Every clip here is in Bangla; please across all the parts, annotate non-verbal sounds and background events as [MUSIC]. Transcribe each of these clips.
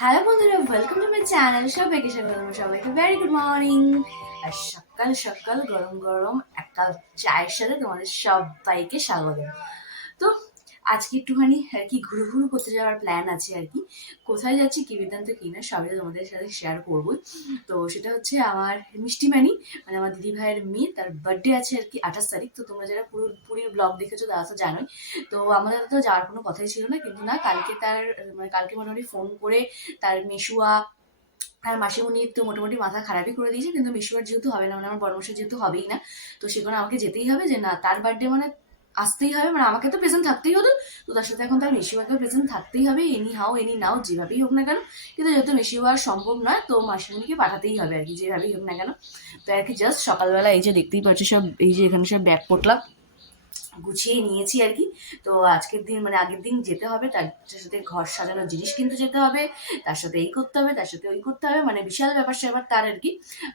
হ্যালো বন্ধুরা ওয়েলকাম টু মাই চ্যানেল সবাইকে স্বাগত। সবাইকে ভেরি গুড মর্নিং আর সকাল সকাল গরম গরম এক কাপ চায়ের সাথে তোমাদের সবাইকে স্বাগত। তো আজকে একটুখানি আর কি ঘুরু ঘুরু করতে যাওয়ার প্ল্যান আছে আর কি। কোথায় যাচ্ছি কি বৃত্তান্ত কি না, সবই তোমাদের সাথে শেয়ার করব তো সেটা হচ্ছে আমার মিষ্টি মানি মানে আমার দিদি ভাইয়ের মেয়ে, তার বার্থডে আছে আর কি আঠাশ তারিখ। তো তোমরা যারা পুরো পুরীর ব্লগ দেখেছ তারা তো জানোই। তো আমাদের তো যাওয়ার কোনো কথাই ছিল না, কিন্তু না, কালকে তার মানে কালকে মোটামুটি ফোন করে তার মেশুয়া আর মাসিমণি তো মোটামুটি মাথা খারাপই করে দিয়েছে, কিন্তু মেশুয়ার যেহেতু হবে না মানে আমার বর্মশের যেহেতু হবেই না, তো সেখানে আমাকে যেতেই হবে যে না, তার বার্থডে মানে আসতেই হবে মানে আমাকে তো প্রেজেন্ট থাকতেই হতো। তো তার সাথে এখন তার মেশিওয়াকে প্রেজেন্ট থাকতেই হবে এনি হাও এনি নাও যেভাবেই হোক না কেন। কিন্তু যেহেতু মেশিওয়া সম্ভব নয়, তো মাসিমণিকে পাঠাতেই হবে আর কি, যেভাবেই হোক না কেন। তো আর কি জাস্ট সকালবেলা এই যে দেখতেই পাচ্ছি সব, এই যে এখানে সব ব্যাগ পোটলা। গুছিয়ে নিয়েছি আর কি। তো আজকের দিন মানে আগের দিন যেতে হবে, তার সাথে ঘর সাজানোর জিনিস কিনতে যেতে হবে, তার সাথে এই করতে হবে, তার সাথে ওই করতে হবে মানে বিশাল ব্যাপার স্যাপার তার আর কি।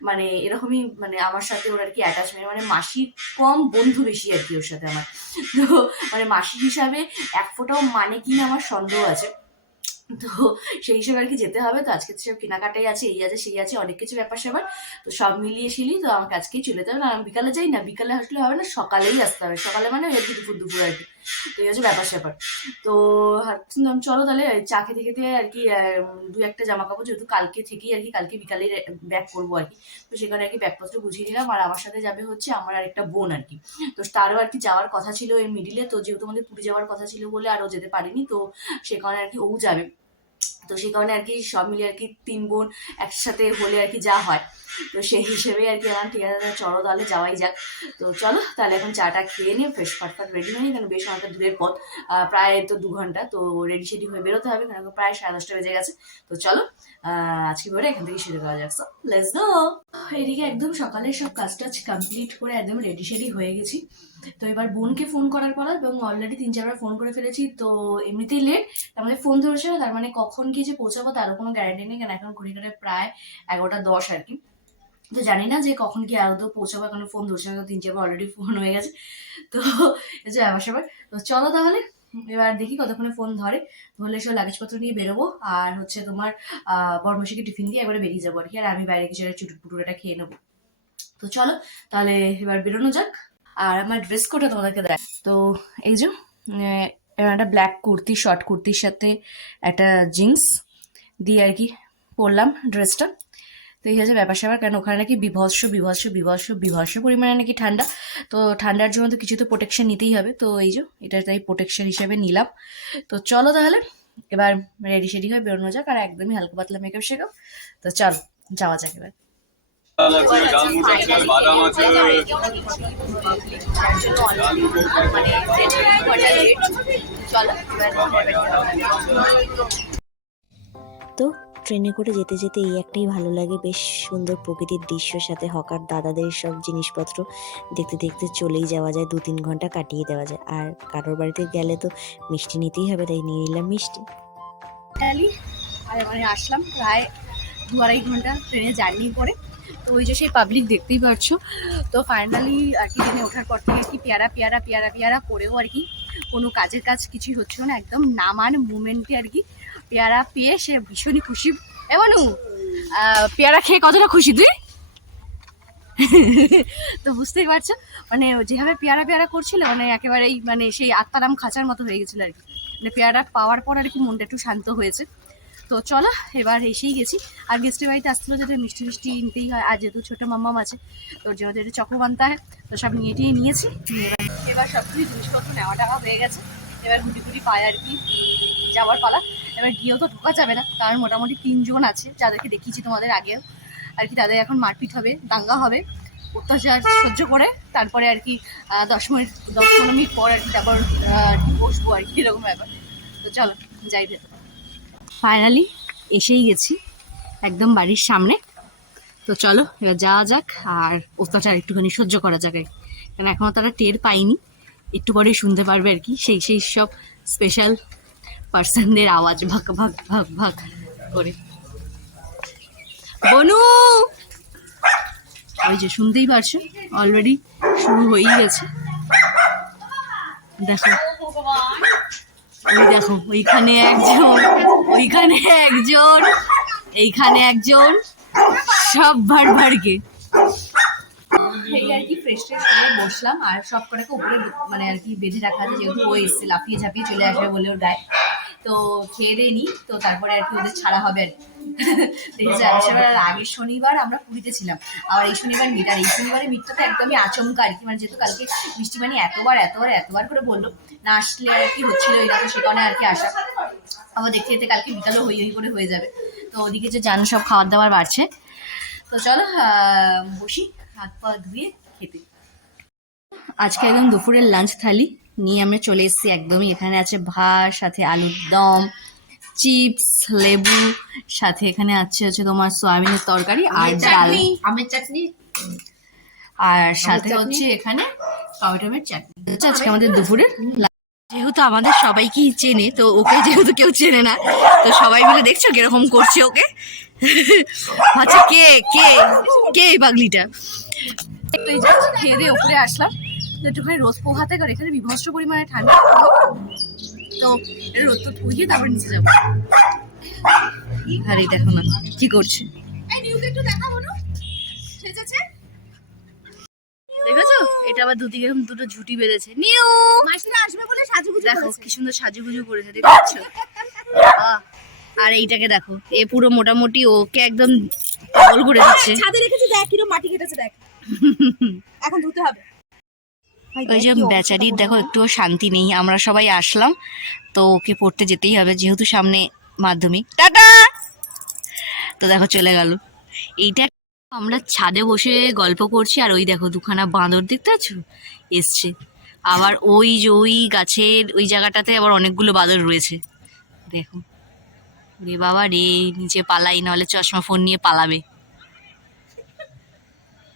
মানে এরকমই মানে আমার সাথে ওর আর কি অ্যাটাচমেন্ট মানে মাসির কম বন্ধু বেশি আর কি ওর সাথে আমার। তো মানে মাসি হিসাবে এক ফোটাও মানে কিনা আমার সন্দেহ আছে। তো সেই হিসেবে আর কি যেতে হবে। তো আজকে সব কেনাকাটাই আছে, এই আছে, সেই আছে, অনেক কিছু ব্যাপার স্যাপার তো সব মিলিয়ে শিলি, তো আমাকে আজকেই চলে যেতে হবে। না, আমি বিকালে যাই না, বিকালে আসলে হবে না, সকালেই আসতে হবে। সকালে মানে ওই আর দুপুর দুপুর আর কি তো এই হচ্ছে ব্যাপার স্যাপার তো চলো তাহলে চা খেতে খেতে আর কি দু একটা জামা কাপড় যেহেতু কালকে থেকেই আর কি কালকে বিকালে ব্যাক করব আর কি তো সেখানে আর কি ব্যাগপত্র বুঝিয়ে নিলাম। আর আমার সাথে যাবে হচ্ছে আমার আর একটা বোন আর কি তো তারও আর কি যাওয়ার কথা ছিল এই মিডিলে। তো যেহেতু আমাদের পুরী যাওয়ার কথা ছিল বলে আরও যেতে পারিনি, তো সে কারণে আর কি ও যাবে। তো সেই কারণে আর কি সব মিলিয়ে আর কি তিন বোন একসাথে হলে আর কি যা হয়। তো সেই হিসেবে আর কি আমার ঠিক আছে চলো তাহলে যাওয়াই যাক। তো চলো তাহলে এখন চাটা খেয়ে নিয়ে ফ্রেশ ফাটফাট রেডি হয়ে নিই কারণ বেশ অনেকটা দূরের পথ। প্রায় তো দু ঘণ্টা, তো রেডি সেডি হয়ে বেরোতে হবে কারণ প্রায় সাড়ে দশটা বেজে গেছে। তো চলো আজকে বেরো এখান থেকে শুরু করা যাক। লেটস গো এদিকে একদম সকালে সব কাজ টাজ কমপ্লিট করে একদম রেডি সেডি হয়ে গেছি। তো এবার বোনকে ফোন করার পর এবং অলরেডি তিন চারবার ফোন করে ফেলেছি, তো এমনিতেই লেট তার মানে ফোন ধরছে তার মানে কখন কি যে পৌঁছাবো তারও কোনো গ্যারান্টি নেই, কারণ এখন ঘুরে ঘুরে প্রায় এগারোটা দশ আর কি। তো জানি না যে কখন কি আদৌ পৌঁছাবো, এখন ফোন ধরছে না তিন চারবার অলরেডি ফোন হয়ে গেছে। তো এই যে ব্যাপার স্যাপার তো চলো তাহলে, এবার দেখি কতক্ষণে ফোন ধরে। ধরলে সব লাগেজপত্র নিয়ে বেরোবো, আর হচ্ছে তোমার বর্মশিকে টিফিন দিয়ে একবারে বেরিয়ে যাব আর কি, আর আমি বাইরে কিছু একটা চুটুট খেয়ে নেব। তো চলো, তাহলে এবার বেরোনো যাক। আর আমার ড্রেস কোডটা তোমাদেরকে দেয় তো এই যে একটা ব্ল্যাক কুর্তি শর্ট কুর্তির সাথে একটা জিন্স দিয়ে আর কি পরলাম ড্রেসটা তো এই হচ্ছে ব্যাপার স্যাপার, কারণ ওখানে নাকি বিভৎস বিভৎস বিভৎস বিভৎস পরিমাণে নাকি ঠান্ডা। তো ঠান্ডার জন্য তো কিছু তো প্রোটেকশন নিতেই হবে। তো এই যে, এটা তাই প্রোটেকশন হিসেবে নিলাম। তো চলো তাহলে, এবার রেডি সেডি হয়ে বেরোনো যাক, আর একদমই হালকা পাতলা মেকআপ শেকআপ তো চল, যাওয়া যাক এবার। আছে ডালমুট আছে বাদাম আছে। তো ট্রেনে করে যেতে যেতে এই একটাই ভালো লাগে বেশ সুন্দর প্রকৃতির দৃশ্যর সাথে হকার দাদাদের সব জিনিসপত্র দেখতে দেখতে চলেই যাওয়া যায় দু তিন ঘণ্টা কাটিয়ে দেওয়া যায়। আর কারোর বাড়িতে গেলে তো মিষ্টি নিতেই হবে তাই নিয়ে নিলাম মিষ্টি। মানে আসলাম প্রায় দু আড়াই ঘণ্টা ট্রেনে জার্নি করে। তো ওই যে সেই পাবলিক দেখতেই পাচ্ছো তো ফাইনালি আর কি ট্রেনে ওঠার পর থেকে আর কি পেয়ারা পেয়ারা পেয়ারা পেয়ারা করেও আর কি কোনো কাজের কাজ কিছুই হচ্ছিল না, একদম নামান মুমেন্টে আর কি পেয়ারা পেয়ে সে ভীষণই খুশি। এমনু পেয়ারা খেয়ে কতটা খুশি তুই? তো বুঝতেই পারছ? মানে যেভাবে পেয়ারা পেয়ারা করছিল মানে একেবারেই মানে সেই আত্মারাম খাঁচার মতো হয়ে গেছিল আর কি। মানে পেয়ারা পাওয়ার পর আর কি মনটা একটু শান্ত হয়েছে। তো চলো, এবার এসেই গেছি। আর গেস্টের বাড়িতে আসছিল যেটা মিষ্টি মিষ্টি নিতেই হয়, আর যেহেতু ছোটো মাম্মাম আছে, তো এটা চকো আনতে হয়, তো সব নিয়ে নিয়েছি। এবার সব কিছু জিনিসপত্র নেওয়া টাকা হয়ে গেছে। এবার গুটি গুটি পায় আর কি যাওয়ার পালা। এবার গিয়েও তো ঢোকা যাবে না, কারণ মোটামুটি তিনজন আছে, যাদেরকে দেখিয়েছি তোমাদের আগেও। আর কি তাদের এখন মারপিট হবে, দাঙ্গা হবে, অত্যাচার সহ্য করে, তারপরে আর কি দশ মিনিট, দশ পনেরো মিনিট পর আর কি তারপর বসবো আর কি, এরকম ব্যাপার। তো চলো, যাই ভেতর। ফাইনালি এসেই গেছি একদম বাড়ির সামনে। তো চলো, এবার যাওয়া যাক, আর অত্যাচার একটুখানি সহ্য করা যাক। কারণ এখনও তারা টের পাইনি, একটু পরেই শুনতে পারবে আর কি। সেই সেই সব স্পেশাল পার্সনদের আওয়াজ, ভাগ ভাগ ভাগ ভাগ করে। বনু! ওই যে শুনতেই পারছ অলরেডি শুরু হয়েই গেছে। দেখো। ওই দেখো, ওইখানে একজন ওইখানে একজন, এইখানে একজন, সব ভার ভারকে এই আর কি ফ্রেশ ফ্রেশ করে বসলাম, আর সব কটাকে উপরে মানে আর কি বেঁধে রাখা আছে, যেহেতু ও এসছে, লাফিয়ে ঝাঁপিয়ে চলে আসবে বলে ওর গায়ে। তো খেয়ে দিয়ে নি তো তারপরে আর কি ওদের ছাড়া হবে আর কি। আসলে আগের শনিবার আমরা পুরীতে ছিলাম। আবার এই শনিবার মিট আর এই শনিবারের মিটটা তো একদমই আচমকা আর কি। মানে যেহেতু কালকে বৃষ্টি মানে এতবার এতবার এতবার করে বলল না আসলে আর কি হচ্ছিল এটা তো সে কারণে আর কি আসা আবার দেখতে দেখতে কালকে বিকালও হই হই করে হয়ে যাবে। তো ওদিকে যে জানো সব খাবার দাবার বাড়ছে। তো চলো আহ, বসি হাত পা ধুয়ে খেতে। আজকে একদম দুপুরের লাঞ্চ থালি। নিয়ে আমরা চলে এসেছি একদমই। এখানে আছে ভাত সাথে আলুর দম চিপস লেবু সাথে এখানে আছে হচ্ছে তোমার সোয়াবিনের তরকারি আর ডাল। আমের চাটনি। আর সাথে হচ্ছে এখানে টমেটোমের চাটনি। হচ্ছে আজকে আমাদের দুপুরের যেহেতু আমাদের সবাইকেই চেনে তো ওকে যেহেতু কেউ চেনে না তো সবাই মিলে দেখছ কীরকম করছে ওকে? আচ্ছা কে কে কে এই পাগলিটা? খেয়ে দিয়ে উপরে আসলাম। একটুখানি রোদ পোহাতে কারণ এখানে বিভৎস পরিমাণে ঠান্ডা। তো এটা রোদ পুহিয়ে তারপর নিচে যাব। আর দেখো না কি করছে? দেখেছ? এটা আবার দুদিকে এরকম দুটো ঝুটি বেঁধেছে। নিউ! মাসিরা আসবে বলে সাজুগুজু দেখো কি সুন্দর সাজুগুজু করেছে দেখছ? আর এইটাকে দেখো এ পুরো মোটামুটি ওকে একদম করে দিচ্ছে। ছাদে রেখেছে দেখ কিরম মাটি কেটেছে দেখ। [LAUGHS] এখন ধুতে হবে। ওই যে বেচারির দেখো একটুও শান্তি নেই আমরা সবাই আসলাম তো ওকে পড়তে যেতেই হবে যেহেতু সামনে মাধ্যমিক। টাটা! তো দেখো চলে গেল। এইটা আমরা ছাদে বসে গল্প করছি আর ওই দেখো দুখানা বাঁদর দেখতে পাচ্ছ? এসছে। আবার ওই যে ওই গাছের ওই জায়গাটাতে আবার অনেকগুলো বাঁদর রয়েছে। দেখো। রে বাবা রে নিচে পালাই নাহলে চশমা ফোন নিয়ে পালাবে।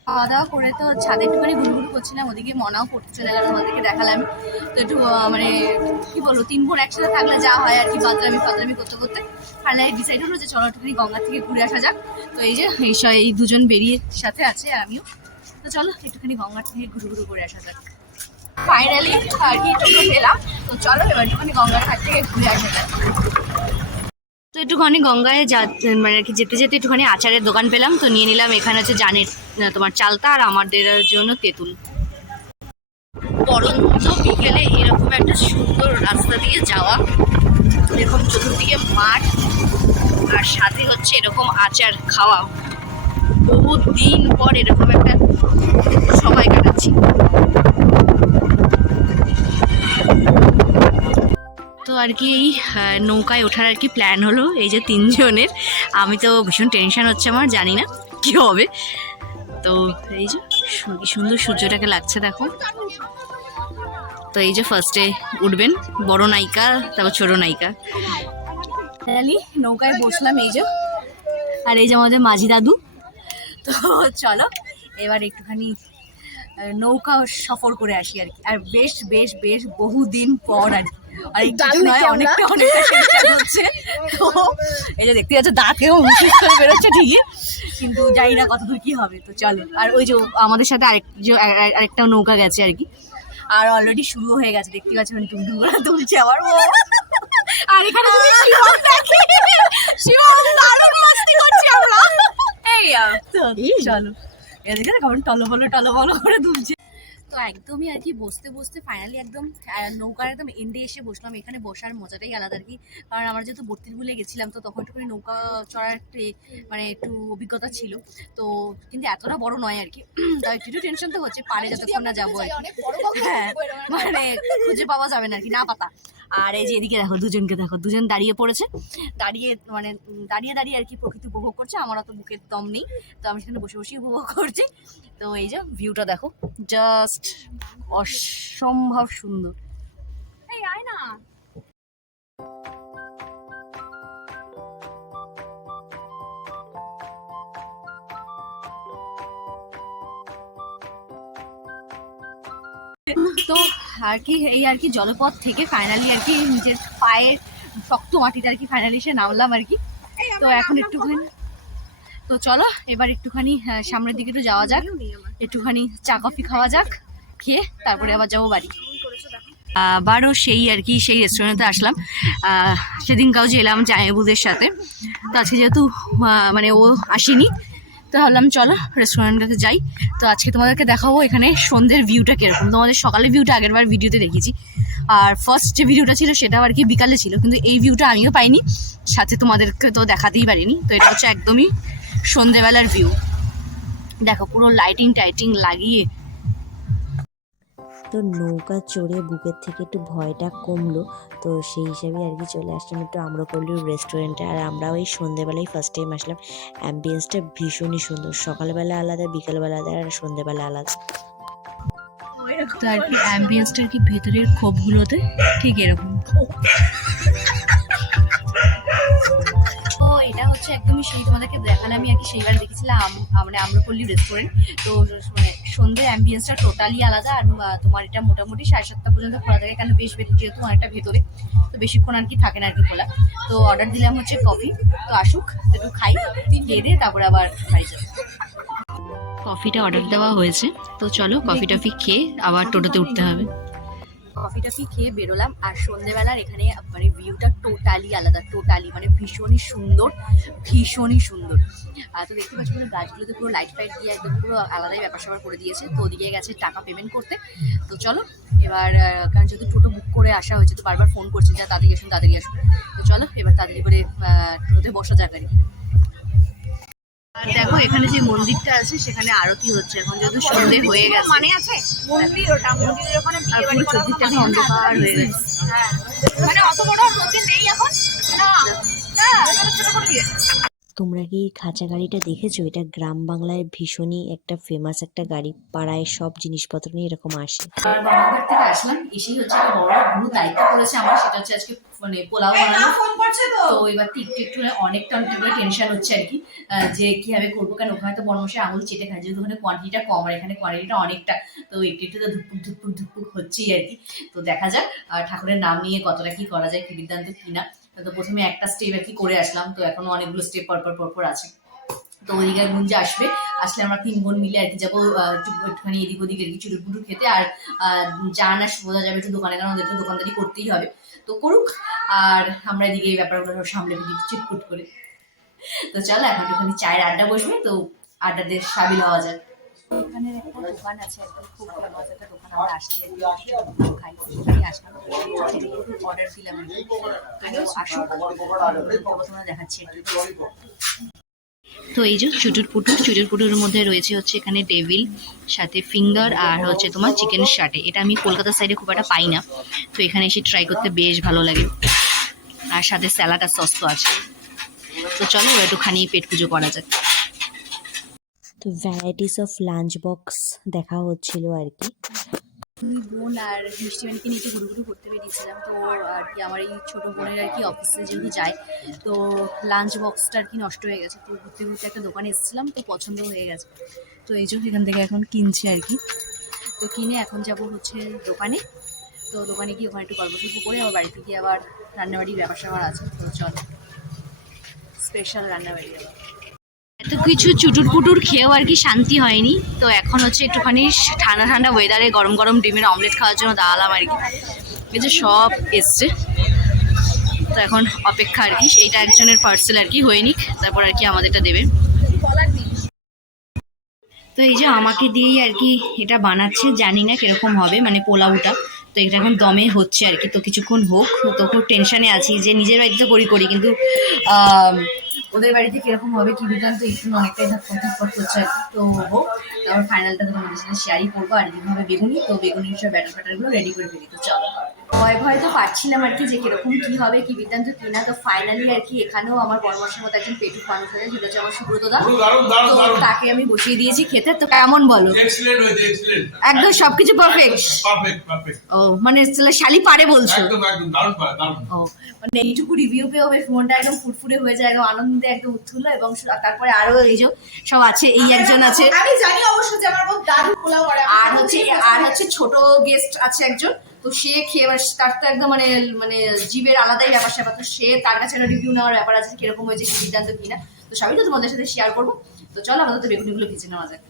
খাওয়া দাওয়া করে তো ছাদে একটুখানি ঘুরঘুর করছিলাম, ওদিকে মনাও পড়তে চলে গেল ওদেরকে দেখালাম। তো একটু মানে কি বলব, তিন বোন একসাথে থাকলে যা হয় আর কি বাদরামি ফাদরামি করতে করতে। ফাইনালি ডিসাইড হলো যে চলো একটুখানি গঙ্গা থেকে ঘুরে আসা যাক। তো এই যে, এই দুজন বেরিয়ে সাথে আছে আমিও। তো চলো একটুখানি গঙ্গা থেকে ঘুরে ঘুরে ঘুরে আসা যাক। ফাইনালি আর কি টোটো পেলাম। তো চলো এবার একটুখানি গঙ্গার ঘাট থেকে ঘুরে আসা যাক। তো একটুখানি গঙ্গায় যা মানে কি যেতে যেতে একটুখানি আচারের দোকান পেলাম, তো নিয়ে নিলাম। এখানে হচ্ছে জানের তোমার চালতা আর আমাদের জন্য তেঁতুল। পরন্ত বিকেলে এরকম একটা সুন্দর রাস্তা দিয়ে যাওয়া। এরকম চতুর্দিকে মাঠ, আর সাথে হচ্ছে এরকম আচার খাওয়া। বহু দিন পর এরকম একটা সময় কাটাচ্ছি। আর কি এই নৌকায় ওঠার আর কি প্ল্যান হলো এই যে তিনজনের। আমি তো ভীষণ টেনশন হচ্ছে আমার, জানি না কি হবে। তো এই যে সুন্দর সূর্যটাকে লাগছে দেখো। তো এই যে ফার্স্টে উঠবেন, বড় নায়িকা, তারপর ছোট নায়িকা। নৌকায় বসলাম এই যে। আর এই যে আমাদের মাঝি দাদু। তো চলো, এবার একটুখানি নৌকা সফর করে আসি আর কি। আর বেশ বেশ বেশ বহুদিন পর আর কি। অনেকটা অনেকটা হচ্ছে। তো এই যে দেখতে যাচ্ছে দাঁতেও মুখে করে বেরোচ্ছে ঠিকই। কিন্তু জানি না কতদূর কি হবে তো চলো। আর ওই যে আমাদের সাথে আরেক আরেকটা নৌকা গেছে আর কি। আর অলরেডি শুরু হয়ে গেছে। দেখতে পাচ্ছি মানে টুমটুম করে তুলছে আবার। ও! আর এখানে যদি শিবম দেখে শিবম দারুণ মাস্তি করছি আমরা। এই। চলো। এদিকে কেমন টলবলো টলবলো করে তুলছে তো একদমই আর কি বসতে বসতে ফাইনালি একদম নৌকার একদম এন্ডে এসে বসলাম। এখানে বসার মজাটাই আলাদা আর কি। কারণ আমরা যেহেতু বর্তির বলে গেছিলাম তো তখন একটুখানি নৌকা চড়ার একটু মানে একটু অভিজ্ঞতা ছিল। তো কিন্তু এতটা বড় নয় আর কি। [CLEARS THROAT] তাই একটু টেনশন তো হচ্ছে পারে যতক্ষণ না যাব আর কি। হ্যাঁ মানে খুঁজে পাওয়া যাবে না আর কি না পাতা। আর এই যে এদিকে দেখো দুজনকে দেখো, দুজন দাঁড়িয়ে পড়েছে। দাঁড়িয়ে মানে দাঁড়িয়ে দাঁড়িয়ে আর কি প্রকৃতি উপভোগ করছে, আমার অত বুকের দম নেই। তো আমি সেখানে বসে বসেই উপভোগ করছি। তো এই যে ভিউটা দেখো জাস্ট অসম্ভব সুন্দর। এই আয় না তো আর কি এই আর কি জলপথ থেকে ফাইনালি আর কি নিজের পায়ের শক্ত মাটিতে আর কি ফাইনালি সে নামলাম আর কি। তো এখন একটুখানি তো চলো এবার একটুখানি সামনের দিকে একটু যাওয়া যাক। একটুখানি চা কফি খাওয়া যাক খেয়ে তারপরে আবার যাব বাড়ি। আবারও সেই আর কি সেই রেস্টুরেন্টে আসলাম। আহ, সেদিনকাও যে এলাম জামাইবুদের সাথে। তো আজকে যেহেতু মানে ও আসেনি তো ভাবলাম, চলো রেস্টুরেন্টটাতে যাই। তো আজকে তোমাদেরকে দেখাবো এখানে সন্ধ্যের ভিউটা কীরকম। তোমাদের সকালের ভিউটা আগেরবার ভিডিওতে দেখেছি আর ফার্স্ট যে ভিডিওটা ছিল, সেটাও আর কি বিকালে ছিল। কিন্তু এই ভিউটা আমিও পাইনি। সাথে তোমাদেরকে তো দেখাতেই পারিনি। তো এটা হচ্ছে একদমই সন্ধ্যেবেলার ভিউ দেখো, পুরো লাইটিং টাইটিং লাগিয়ে তো নৌকা চড়ে বুকের থেকে একটু ভয়টা কমলো তো সেই হিসাবে আর কি চলে আসলাম একটু আমরা আম্রপল্লির রেস্টুরেন্টে আর আমরা ওই সন্ধেবেলায় ফার্স্ট টাইম আসলাম। অ্যাম্বিয়েন্সটা ভীষণই সুন্দর। সকালবেলা আলাদা বিকালবেলা আলাদা আর সন্ধেবেলা আলাদা। তো আর কি অ্যাম্বিয়েন্সটা আর কি ভেতরের খোপগুলোতে ঠিক এরকম। এটা হচ্ছে একদমই সেই তোমাদেরকে দেখালামই আর কি সেইবার দেখেছিলাম আম- মানে আম্রপল্লী রেস্টুরেন্ট তো মানে সন্ধ্যে অ্যাম্বিয়েন্সটা টোটালি আলাদা আর তোমার এটা মোটামুটি সাড়ে সাতটা পর্যন্ত খোলা থাকে। কারণ বেশ বেশি যেহেতু অনেকটা ভেতরে তো বেশিক্ষণ আর কি থাকে না আর কি খোলা। তো অর্ডার দিলাম হচ্ছে কফি তো আসুক একটু খাই খেয়ে দিয়ে তারপরে আবার বাড়ি যাব। কফিটা অর্ডার দেওয়া হয়েছে। তো চলো কফি টফি খেয়ে আবার টোটোতে উঠতে হবে। কফি টফি খেয়ে বেরোলাম আর সন্ধেবেলার এখানে মানে ভিউটা টোটালি আলাদা টোটালি মানে ভীষণই সুন্দর ভীষণই সুন্দর। আর তো দেখতে পাচ্ছি পুরো গাছগুলোতে পুরো লাইট ফাইট দিয়ে একদম পুরো আলাদাই ব্যাপার স্যাপার করে দিয়েছে। তো ওদিকে গেছে টাকা পেমেন্ট করতে। তো চলো এবার কারণ যেহেতু টোটো বুক করে আসা হয়েছে তো বারবার ফোন করছে যা তাদেরকে আসুন তাদেরকে আসুন। তো চলো এবার করে আহ, টোটোতে বসা যাক আর কি। আর দেখো এখানে যে মন্দিরটা আছে সেখানে আরতি হচ্ছে। এখন যেহেতু সন্ধে হয়ে গেছে। মানে আছে? মন্দির ওটা মন্দিরের ওখানে বিয়ে বাড়ি করা হ্যাঁ মানে অত বড় তোমরা কি এই খাঁচা গাড়িটা দেখেছ? এটা গ্রাম বাংলায় ভীষণই একটা ফেমাস একটা গাড়ি। পাড়ায় সব জিনিসপত্র নিয়ে এরকম আসে। আর থেকে আসলাম এসেই হচ্ছে একটা বড় গুরু দায়িত্ব করেছে আমার সেটা হচ্ছে আজকে মানে পোলাও বানানো। ফোন করছে তো? তো এবার তো একটু একটু অনেকটা অনেকটা করে টেনশন হচ্ছে আর কি। আহ, যে কীভাবে করব কারণ ওখানে তো বনমশাই আঙুল চেটে খায় যেহেতু ওখানে কোয়ান্টিটিটা কম আর এখানে কোয়ান্টিটিটা অনেকটা। তো একটু একটু তো ধুপুক ধুপুক ধুপুক হচ্ছেই আর কি। তো দেখা যাক আর ঠাকুরের নাম নিয়ে কতটা কি করা যায় কি বিদ্যান্ত কি না। তো প্রথমে একটা স্টেপ আর কি করে আসলাম, তো এখনও অনেকগুলো স্টেপ পর পর পর পর আছে। তো ওইদিকে গুঞ্জে আসবে, আসলে আমরা তিন বোন মিলে আর কি যাব একটুখানি এদিক ওদিক আর কি চুটুর পুটুর খেতে, আর যা না বোঝা যাবে একটু দোকানে, কারণ ওদেরকে দোকানদারি করতেই হবে। তো করুক, আর আমরা এদিকে এই ব্যাপারগুলো সব সামলে ফেলি চিটপুট করে। তো চলো, এখন একটুখানি চায়ের আড্ডা বসবে, তো আড্ডাতে সাবিল হওয়া যায় একটা দোকান আছে খুব ফেমাস একটা দোকান, আমরা আসলে খাই। আসলাম অর্ডার দিলাম দেখাচ্ছি তো এই যে চুটুর পুটুর চুটুর পুটুর মধ্যে রয়েছে হচ্ছে এখানে টেবিল সাথে ফিঙ্গার আর হচ্ছে তোমার চিকেন শাটে এটা আমি কলকাতার সাইডে খুব একটা পাই না। তো এখানে এসে ট্রাই করতে বেশ ভালো লাগে। আর সাথে স্যালাড আর সস তো আছে। তো চলো, একটুখানি পেট পুজো করা তো ভ্যারাইটিস অফ লাঞ্চ বক্স দেখা হচ্ছিল আর কি। দুই বোন আর মিষ্টি বানিকে নিয়ে একটু ঘুরু ঘুরু করতে বেরিয়েছিলাম। তো আর কি আমার এই ছোটো বোনের আর কি অফিসে যেহেতু যায়, তো লাঞ্চ বক্সটা আর কি নষ্ট হয়ে গেছে। তো ঘুরতে ঘুরতে একটা দোকানে এসেছিলাম, তো পছন্দ হয়ে গেছে। তো এই জন্য এখান থেকে এখন কিনছি আর কি। তো কিনে এখন যাব হচ্ছে দোকানে। তো দোকানে গিয়ে ওখানে একটু গল্প টল্প করে আবার বাড়িতে গিয়ে আবার রান্নাবাড়ির ব্যাপার স্যাপার আছে। তো চল স্পেশাল রান্নাবাড়ি আবার এত কিছু চুটুর পুটুর খেয়েও আর কি শান্তি হয়নি। তো এখন হচ্ছে একটুখানি ঠান্ডা ঠান্ডা ওয়েদারে গরম গরম ডিমের অমলেট খাওয়ার জন্য দাঁড়ালাম আর কি। এই যে সব এসছে। তো এখন অপেক্ষা আর কি, এইটা একজনের পার্সেল আর কি হয়নি তারপর আর কি আমাদেরটা দেবে। তো এই যে আমাকে দিয়েই আর কি এটা বানাচ্ছে, জানি না কীরকম হবে মানে পোলাওটা। তো এটা এখন দমে হচ্ছে আর কি, তো কিছুক্ষণ হোক। তো খুব টেনশানে আছি যে নিজের বাড়িতে করি করি, কিন্তু ওদের বাড়িতে কীরকম হবে কি বিধান তো একটু অনেকটাই ধাপ ধাপ করছে তো হব তারপর ফাইনালটা তোমাদের সাথে শেয়ারই করব, আর এদিকে বেগুনি, তো বেগুনি সব ব্যাটার ফ্যাটারগুলো রেডি করে ফেলি, তো চলো। ভয় ভয় তো পাচ্ছিলাম আর কি যে কীরকম কি হবে কি বিদ্যান্ত কি না। তো ফাইনালি আর কি এখানেও আমার পরামর্শের মতো একজন পেটুক মানুষ আছে সেটা হচ্ছে আমার সুব্রত দা। দারুণ দারুণ তো তাকে আমি বসিয়ে দিয়েছি খেতে। তো কেমন বলো? এক্সিলেন্ট হয়েছে এক্সিলেন্ট একদম সবকিছু পারফেক্ট ও মানে শালি পারে বলছো? ও মানে এইটুকু রিভিউ পেয়েও বেশ মনটা একদম ফুরফুরে হয়ে যায় একদম আনন্দে একদম উৎফুল্ল এবং তারপরে আরও এই যে সব আছে এই একজন আছে। আমি জানি অবশ্য যে আমার বোন দারুণ পোলাও করে আর হচ্ছে আর হচ্ছে ছোট গেস্ট আছে একজন। তো সে খেয়ে এবার তার তো একদম মানে মানে জীবের আলাদাই ব্যাপার স্যাপার। তো সে তার কাছে একটা রিভিউ নেওয়ার ব্যাপার আছে কীরকম হয়েছে কি সিদ্ধান্ত কিনা তো সবই তো তোমাদের সাথে শেয়ার করব। তো চলো আমাদের তো বেগুনিগুলো ভেজে নেওয়া যাক।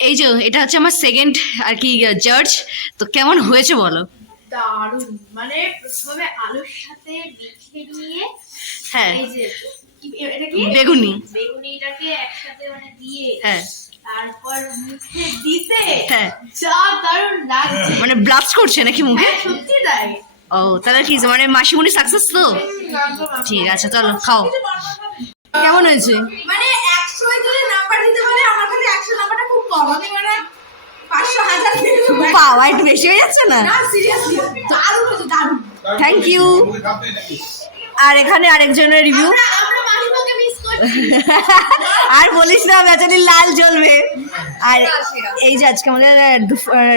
এই যে এটা হচ্ছে আমার সেকেন্ড আর কি জার্জ তো কেমন হয়েছে বলো? দারুণ। মানে প্রথমে আলুর সাথে মেখে নিয়ে হ্যাঁ। এই যে কি- এটা কি বেগুনি। বেগুনিটাকে একসাথে মানে দিয়ে হ্যাঁ। তারপর মুখে দিতে হ্যাঁ। যা দারুণ লাগছে। মানে ব্লাস্ট করছে নাকি মুখে? হ্যাঁ, সত্যি তাই। ও তাহলে ঠিক আছে মানে মাসিমণি সাকসেস তো? ঠিক আছে চলো খাও। কেমন হয়েছে? মানে একশো যদি নাম্বার দিতে বলে আমার কাছে একশো নাম্বারটা খুব কম। আমি মানে পাঁচশো হাজার পাওয়া একটু বেশি হয়ে যাচ্ছে না? না দারুণ হয়েছে দারুণ। থ্যাংক ইউ আর এখানে আরেকজনের রিভিউ আমরা আমরা মাসিমাকে মিস করছি [LAUGHS] আর বলিস না, বেচারি লাল জ্বলবে। আর এই যে আজকে আমাদের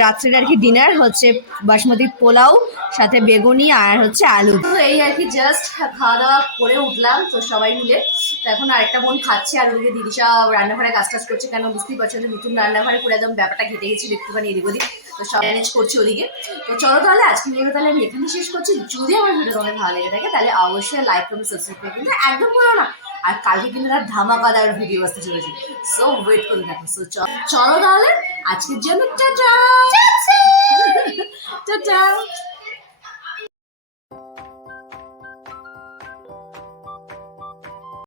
রাত্রের আর কি ডিনার হচ্ছে বাসমতি পোলাও, সাথে বেগুনি আর হচ্ছে আলু। তো এই আর কি জাস্ট খাওয়া দাওয়া করে উঠলাম, তো সবাই মিলে। তো এখন আরেকটা বোন খাচ্ছে আর ওদিকে দিদিশা রান্নাঘরে কাজ টাজ করছে কেন বুঝতেই পারছ যে নতুন রান্নাঘরে পুরো একদম ব্যাপারটা ঘেটে গেছিল একটুখানি এদিক ওদিক, তো সব ম্যানেজ করছি ওদিকে। তো চলো তাহলে আজকে ভিডিও তাহলে আমি এখানে শেষ করছি। যদি আমার ভিডিও তোমাদের ভালো লেগে থাকে, তাহলে অবশ্যই লাইক কমেন্ট সাবস্ক্রাইব করে কিন্তু একদম বলো না আর কালকে কিন্তু তার দেওয়ার ভিডিও আসতে চলেছে। সো ওয়েট করে থাকো সো চলো তাহলে আজকের জন্য টাটা! [LAUGHS]